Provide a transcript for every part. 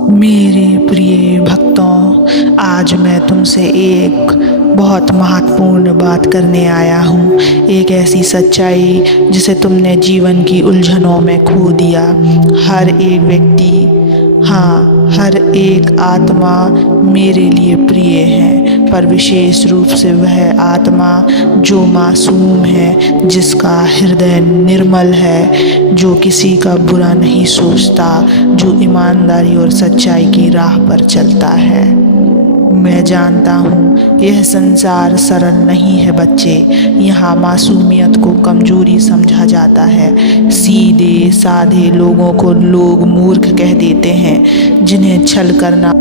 मेरे प्रिय भक्तों, आज मैं तुमसे एक बहुत महत्वपूर्ण बात करने आया हूँ। एक ऐसी सच्चाई जिसे तुमने जीवन की उलझनों में खो दिया। हर एक व्यक्ति, हाँ, हर एक आत्मा मेरे लिए प्रिय है, पर विशेष रूप से वह आत्मा जो मासूम है, जिसका हृदय निर्मल है, जो किसी का बुरा नहीं सोचता, जो ईमानदारी और सच्चाई की राह पर चलता है। मैं जानता हूँ यह संसार सरल नहीं है बच्चे। यहाँ मासूमियत को कमजोरी समझा जाता है। सीधे साधे लोगों को लोग मूर्ख कह देते हैं। जिन्हें छल करना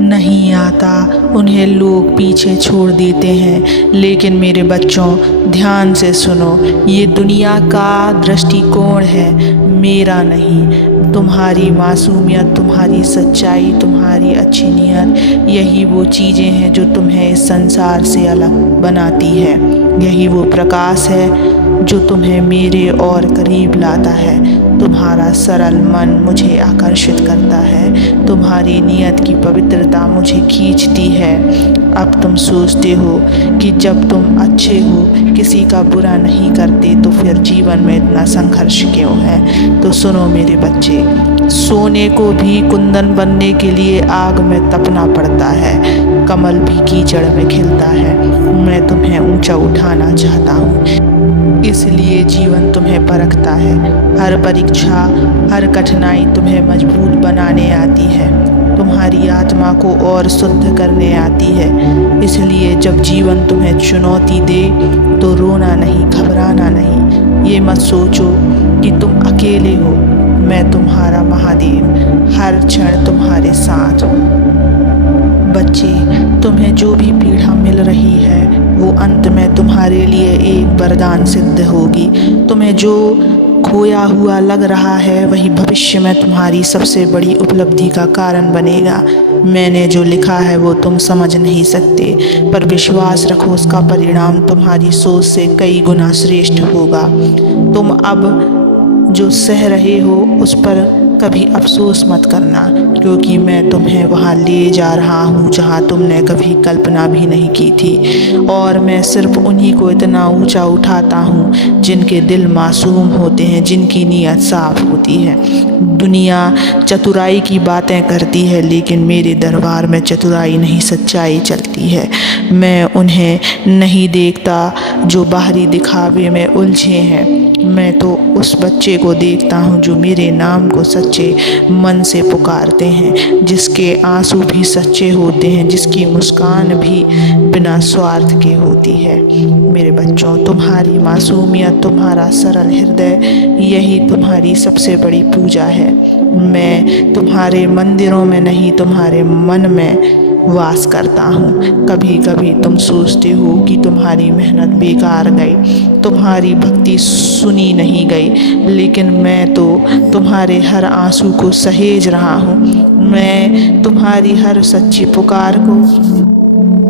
नहीं आता उन्हें लोग पीछे छोड़ देते हैं। लेकिन मेरे बच्चों, ध्यान से सुनो, ये दुनिया का दृष्टिकोण है, मेरा नहीं। तुम्हारी मासूमियत, तुम्हारी सच्चाई, तुम्हारी अच्छी नीयत, यही वो चीज़ें हैं जो तुम्हें इस संसार से अलग बनाती है। यही वो प्रकाश है जो तुम्हें मेरे और करीब लाता है। तुम्हारा सरल मन मुझे आकर्षित करता है, तुम्हारी नीयत की पवित्रता मुझे खींचती है। अब तुम सोचते हो कि जब तुम अच्छे हो, किसी का बुरा नहीं करते, तो फिर जीवन में इतना संघर्ष क्यों है? तो सुनो मेरे बच्चे, सोने को भी कुंदन बनने के लिए आग में तपना पड़ता है। कमल भी कीचड़ में खिलता है। मैं तुम्हें ऊंचा उठाना चाहता हूँ, इसलिए जीवन तुम्हें परखता है। हर परीक्षा, हर कठिनाई तुम्हें मजबूत बनाने आती है, तुम्हारी आत्मा को और शुद्ध करने आती है। इसलिए जब जीवन तुम्हें चुनौती दे तो रोना नहीं, घबराना नहीं। ये मत सोचो कि तुम अकेले हो। मैं तुम्हारा महादेव हर क्षण तुम्हारे साथ हूँ। बच्चे, तुम्हें जो भी पीड़ा मिल रही है वो अंत में तुम्हारे लिए एक वरदान सिद्ध होगी। तुम्हें जो खोया हुआ लग रहा है वही भविष्य में तुम्हारी सबसे बड़ी उपलब्धि का कारण बनेगा। मैंने जो लिखा है वो तुम समझ नहीं सकते, पर विश्वास रखो, उसका परिणाम तुम्हारी सोच से कई गुना श्रेष्ठ होगा। तुम अब जो सह रहे हो उस पर कभी अफसोस मत करना, क्योंकि मैं तुम्हें वहाँ ले जा रहा हूँ जहाँ तुमने कभी कल्पना भी नहीं की थी। और मैं सिर्फ उन्हीं को इतना ऊंचा उठाता हूँ जिनके दिल मासूम होते हैं, जिनकी नीयत साफ होती है। दुनिया चतुराई की बातें करती है, लेकिन मेरे दरबार में चतुराई नहीं, सच्चाई चलती है। मैं उन्हें नहीं देखता जो बाहरी दिखावे में उलझे हैं। मैं तो उस बच्चे को देखता हूँ जो मेरे नाम को सच्चे मन से पुकारते हैं, जिसके आंसू भी सच्चे होते हैं, जिसकी मुस्कान भी बिना स्वार्थ के होती है। मेरे बच्चों, तुम्हारी मासूमियत, तुम्हारा सरल हृदय, यही तुम्हारी सबसे बड़ी पूजा है। मैं तुम्हारे मंदिरों में नहीं, तुम्हारे मन में वास करता हूँ। कभी कभी तुम सोचते हो कि तुम्हारी मेहनत बेकार गई, तुम्हारी भक्ति सुनी नहीं गई, लेकिन मैं तो तुम्हारे हर आंसू को सहेज रहा हूँ। मैं तुम्हारी हर सच्ची पुकार को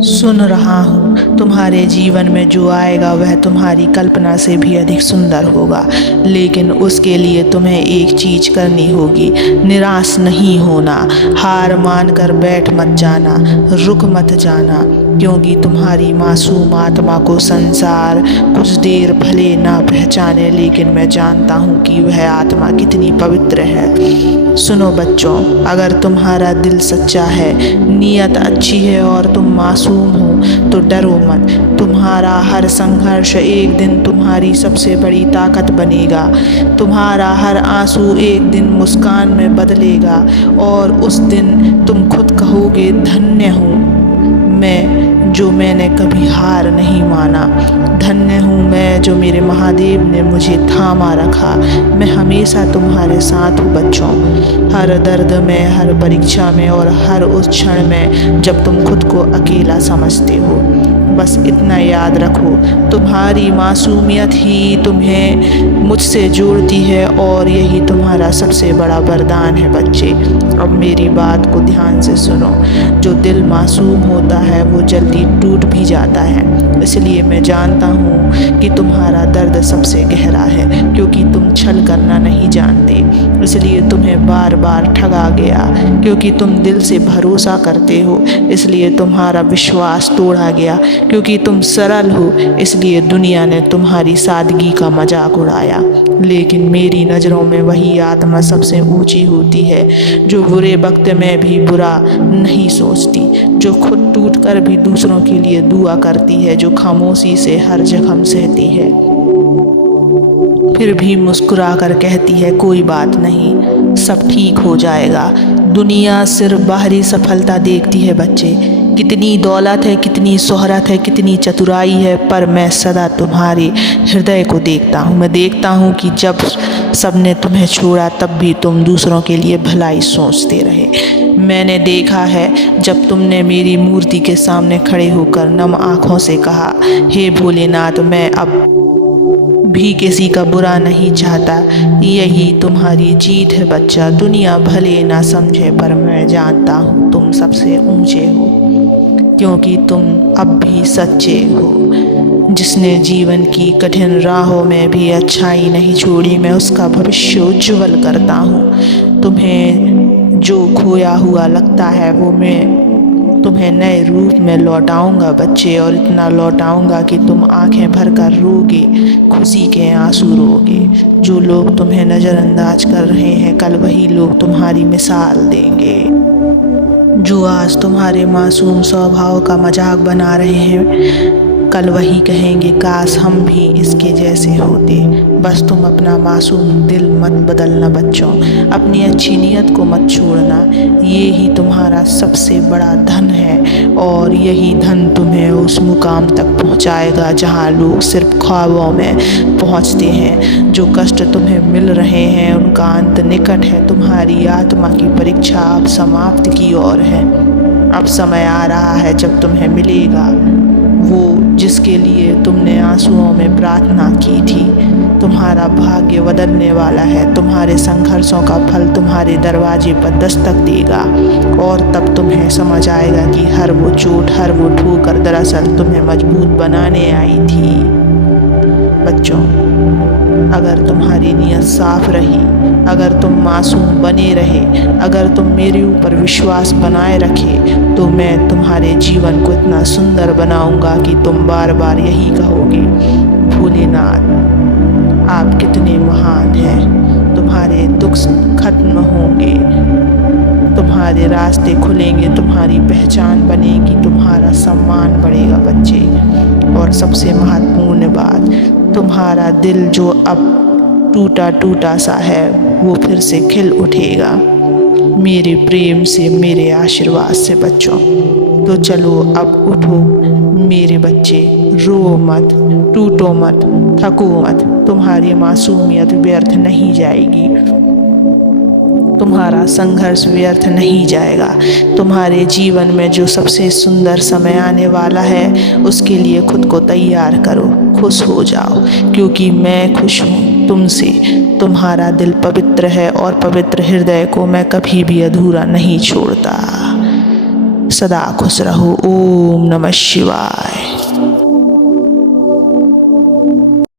सुन रहा हूँ। तुम्हारे जीवन में जो आएगा वह तुम्हारी कल्पना से भी अधिक सुंदर होगा, लेकिन उसके लिए तुम्हें एक चीज करनी होगी, निराश नहीं होना। हार मान कर बैठ मत जाना, रुक मत जाना, क्योंकि तुम्हारी मासूम आत्मा को संसार कुछ देर भले ना पहचाने, लेकिन मैं जानता हूँ कि वह आत्मा कितनी पवित्र है। सुनो बच्चों, अगर तुम्हारा दिल सच्चा है, नीयत अच्छी है और तुम मासूम हो तो डरो मत। तुम्हारा हर संघर्ष एक दिन तुम्हारी सबसे बड़ी ताकत बनेगा। तुम्हारा हर आंसू एक दिन मुस्कान में बदलेगा, और उस दिन तुम खुद कहोगे, धन्य हूँ मैं जो मैंने कभी हार नहीं माना। धन्य हूँ मैं जो मेरे महादेव ने मुझे थामा रखा। मैं हमेशा तुम्हारे साथ हूँ बच्चों, हर दर्द में, हर परीक्षा में और हर उस क्षण में जब तुम खुद को अकेला समझते हो। बस इतना याद रखो, तुम्हारी मासूमियत ही तुम्हें मुझसे जोड़ती है और यही तुम्हारा सबसे बड़ा वरदान है बच्चे। अब मेरी बात को ध्यान से सुनो। जो दिल मासूम होता है वो जल्दी टूट भी जाता है, इसलिए मैं जानता हूँ कि तुम्हारा दर्द सबसे गहरा है, क्योंकि तुम छल करना नहीं जानते, इसलिए तुम्हें बार बार ठगा गया। क्योंकि तुम दिल से भरोसा करते हो, इसलिए तुम्हारा विश्वास तोड़ा गया। क्योंकि तुम सरल हो, इसलिए दुनिया ने तुम्हारी सादगी का मजाक उड़ाया। लेकिन मेरी नज़रों में वही आत्मा सबसे ऊंची होती है जो बुरे वक्त में भी बुरा नहीं सोचती, जो खुद टूट कर भी दूसरों के लिए दुआ करती है, जो खामोशी से हर जख्म सहती है, फिर भी मुस्कुरा कर कहती है कोई बात नहीं, सब ठीक हो जाएगा। दुनिया सिर्फ बाहरी सफलता देखती है बच्चे, कितनी दौलत है, कितनी शोहरत है, कितनी चतुराई है, पर मैं सदा तुम्हारे हृदय को देखता हूँ। मैं देखता हूँ कि जब सबने तुम्हें छोड़ा तब भी तुम दूसरों के लिए भलाई सोचते रहे। मैंने देखा है जब तुमने मेरी मूर्ति के सामने खड़े होकर नम आँखों से कहा, हे भोलेनाथ, मैं अब भी किसी का बुरा नहीं चाहता। यही तुम्हारी जीत है बच्चा। दुनिया भले ना समझे, पर मैं जानता हूँ तुम सबसे ऊंचे हो, क्योंकि तुम अब भी सच्चे हो। जिसने जीवन की कठिन राहों में भी अच्छाई नहीं छोड़ी, मैं उसका भविष्य उज्ज्वल करता हूँ। तुम्हें जो खोया हुआ लगता है वो मैं तुम्हें नए रूप में लौटाऊंगा बच्चे, और इतना लौटाऊंगा कि तुम आंखें भर कर रोगे, खुशी के आंसू रोगे। जो लोग तुम्हें नज़रअंदाज कर रहे हैं, कल वही लोग तुम्हारी मिसाल देंगे। जो आज तुम्हारे मासूम स्वभाव का मजाक बना रहे हैं, कल वही कहेंगे काश हम भी इसके जैसे होते। बस तुम अपना मासूम दिल मत बदलना बच्चों, अपनी अच्छी नीयत को मत छोड़ना। ये ही तुम्हारा सबसे बड़ा धन है, और यही धन तुम्हें उस मुकाम तक पहुंचाएगा जहां लोग सिर्फ ख्वाबों में पहुंचते हैं। जो कष्ट तुम्हें मिल रहे हैं उनका अंत निकट है। तुम्हारी आत्मा की परीक्षा अब समाप्त की ओर है। अब समय आ रहा है जब तुम्हें मिलेगा वो जिसके लिए तुमने आंसुओं में प्रार्थना की थी। तुम्हारा भाग्य बदलने वाला है। तुम्हारे संघर्षों का फल तुम्हारे दरवाजे पर दस्तक देगा, और तब तुम्हें समझ आएगा कि हर वो चोट, हर वो ठोकर दरअसल तुम्हें मजबूत बनाने आई थी। बच्चों, अगर तुम्हारी नीयत साफ रही, अगर तुम मासूम बने रहे, अगर तुम मेरे ऊपर विश्वास बनाए रखे, तो मैं तुम्हारे जीवन को इतना सुंदर बनाऊंगा कि तुम बार बार यही कहोगे, भोलेनाथ आप कितने महान हैं। तुम्हारे दुख खत्म होंगे, तुम्हारे रास्ते खुलेंगे, तुम्हारी पहचान बनेगी, तुम्हारा सम्मान बढ़ेगा बच्चे। और सबसे महत्वपूर्ण बात, तुम्हारा दिल जो अब टूटा टूटा सा है वो फिर से खिल उठेगा, मेरे प्रेम से, मेरे आशीर्वाद से बच्चों। तो चलो अब उठो मेरे बच्चे, रो मत, टूटो मत, थको मत। तुम्हारी मासूमियत व्यर्थ नहीं जाएगी, तुम्हारा संघर्ष व्यर्थ नहीं जाएगा। तुम्हारे जीवन में जो सबसे सुंदर समय आने वाला है उसके लिए खुद को तैयार करो, खुश हो जाओ, क्योंकि मैं खुश हूँ तुमसे। तुम्हारा दिल पवित्र है, और पवित्र हृदय को मैं कभी भी अधूरा नहीं छोड़ता। सदा खुश रहो। ओम नमः शिवाय।